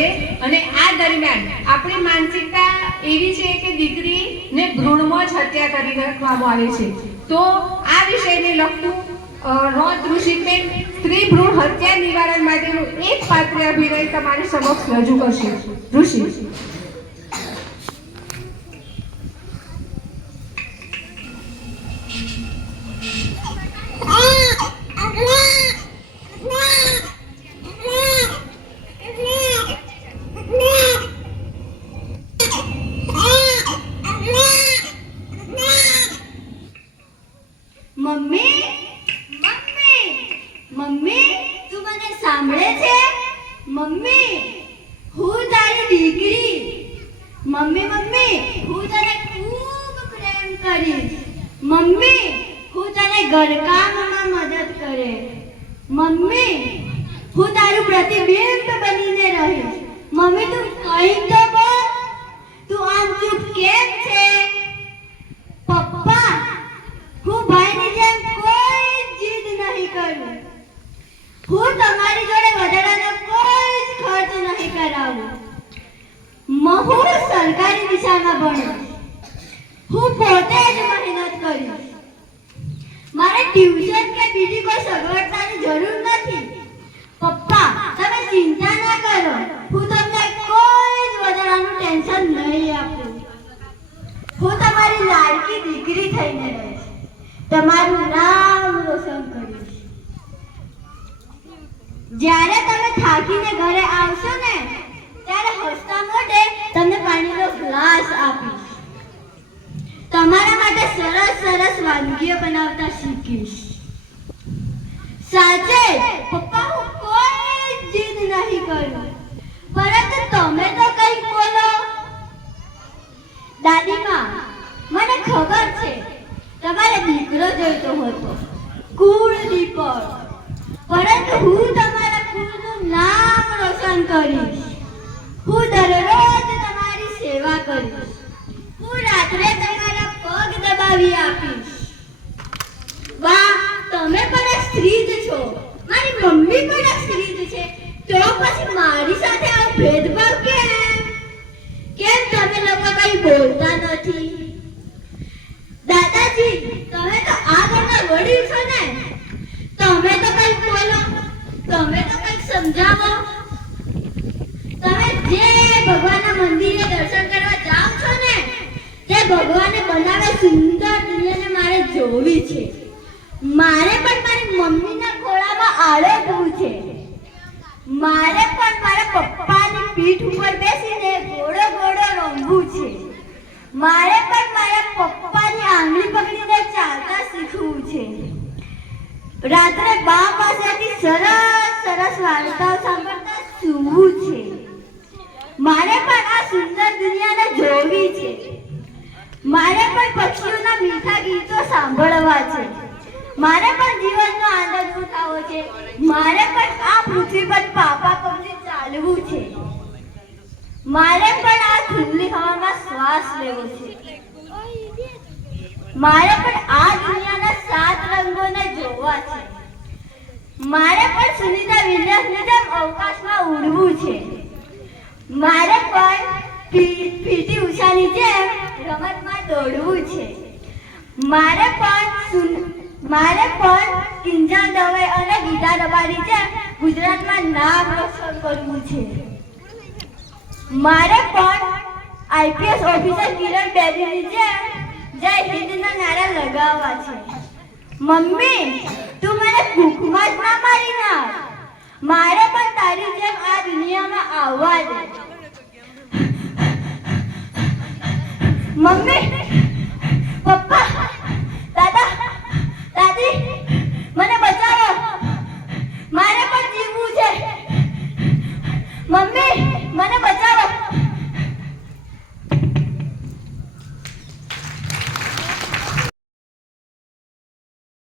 છે અને આ દરમિયાન આપણી માનસિકતા એવી છે કે દીકરીને ભ્રૂણમાં જ હત્યા કરી નાખવામાં આવે છે. તો આ વિષયને લગતું રોત ઋષિબેન સ્ત્રી ભ્રૂણ હત્યા નિવારણ માટેનું એક પાત્ર અભિનય તમારી સમક્ષ રજૂ કરશે. ઋષિ. મમ્મી, મમ્મી, મમ્મી, તું મને સાંભળે છે? મમ્મી, હું તારી દીકરી. મમ્મી, મમ્મી, હું તને ખૂબ પ્રેમ કરીશ. મમ્મી, હું તને ઘરકામમાં મદદ કરે. મમ્મી, હું તારું પ્રતિબિંબ બનીને રહીશ. મમ્મી, તું કંઈ તો બોલ. તું આમ ચૂપ કેમ છે? પપ્પા, હું ભાઈની જેમ કોઈ જીદ નહીં કરું. હું તમારી જોડે વધારાનો કોઈ જ ખર્ચ નહીં કરાવું. હું સરકારી દિશામાં ભણીશ. હું પોતે જ મહેનત કરીશ. મારે ટ્યુશન કે બીજી કોઈ સગવડતાની જરૂર નથી. પપ્પા, તમે ચિંતા ના કરો. હું તમને કોઈ જ વધારાનું ટેન્શન નહીં આપું. હું તમારી લાડકી દીકરી થઈને રહીશ. તમારું નામ રોશન કરીશ. જ્યારે તમે થાકીને ઘરે આવશો ને ત્યારે હસતા મોઢે તમને પાણીનો ગ્લાસ આપીશ. તમારા માટે સરસ સરસ વાનગીઓ બનાવતા શીખીશ. સાચે પપ્પા, હું કોઈ જીદ નહીં કરું. પરંતુ તમે તો કંઈક બોલો. દાદીમા, મને ખબર છે તમારે દીકરો જોઈતો હતો, કુળ દીપક. પરંતુ હું તમારા કુળનું નામ રોશન કરીશ. હું દરરોજ તમારી સેવા કરીશ. હું રાત્રે તમારા પગ દબાવી આપીશ. બા, તમે પણ એક સ્ત્રી જ છો. મારી મમ્મી પણ એક સ્ત્રી જ છે. તો પછી મારી સાથે આ ભેદભાવ કેમ? કેમ તમે લોકો કંઈ બોલતા નથી? દાદાજી, તમે તો આ ઘરના વડીલ છો ને. તમે તો કંઈક બોલો. તમે તો કંઈક સમજાવો. તમે જે ભગવાનના મંદિરે દર્શન કરવા જાઓ છો ને તે ભગવાને બનાવેલ સુંદર દુનિયાને મારે જોવી છે. મારે પણ મારી મમ્મીના ખોળામાં આળોગવું છે. મારે પણ મારા પપ્પાની પીઠ ઉપર બેસીને ઘોડો ઘોડો રમવું છે. મારે પણ મારા પપ્પાની આંગળી પકડીને ચાલતા શીખવું છે. રાત્રે બા પાસેથી સરસ સરસ વાર્તાઓ સાંભળતા સૂવું છે. મારે પણ આ સુંદર દુનિયાને જોવી છે. મારે પણ પક્ષીઓના મીઠા ગીતો સાંભળવા છે. મારે પણ જીવનનો આનંદ ઉઠાવવો છે. મારે પણ આ પૃથ્વી પર પાપા પગલે ચાલવું છે. મારે પણ આ ખુલ્લી હવામાં શ્વાસ લેવો છે. મારે પણ આ દુનિયાના 7 રંગોને જોવા છે. મારે પણ સુનિતા વિલિયમ્સની જેમ અવકાશમાં ઉડવું છે. મારે પણ પીટી ઉષાની જેમ રમતમાં દોડવું છે. મારે પણ કિંજલ દવે અને ગીતા રબારી જેમ ગુજરાતમાં નામ રોશન કરવું છે. મારે પણ આઈપીએસ ઓફિસર કિરણ બેદીની જેમ જય હિન્દના નારા લગાવવા છે. મમ્મી, તું મને ભૂખમાં જ ના મારી નાખ. મારે પણ તારી જેમ આ દુનિયામાં આવવા દે. મમ્મી,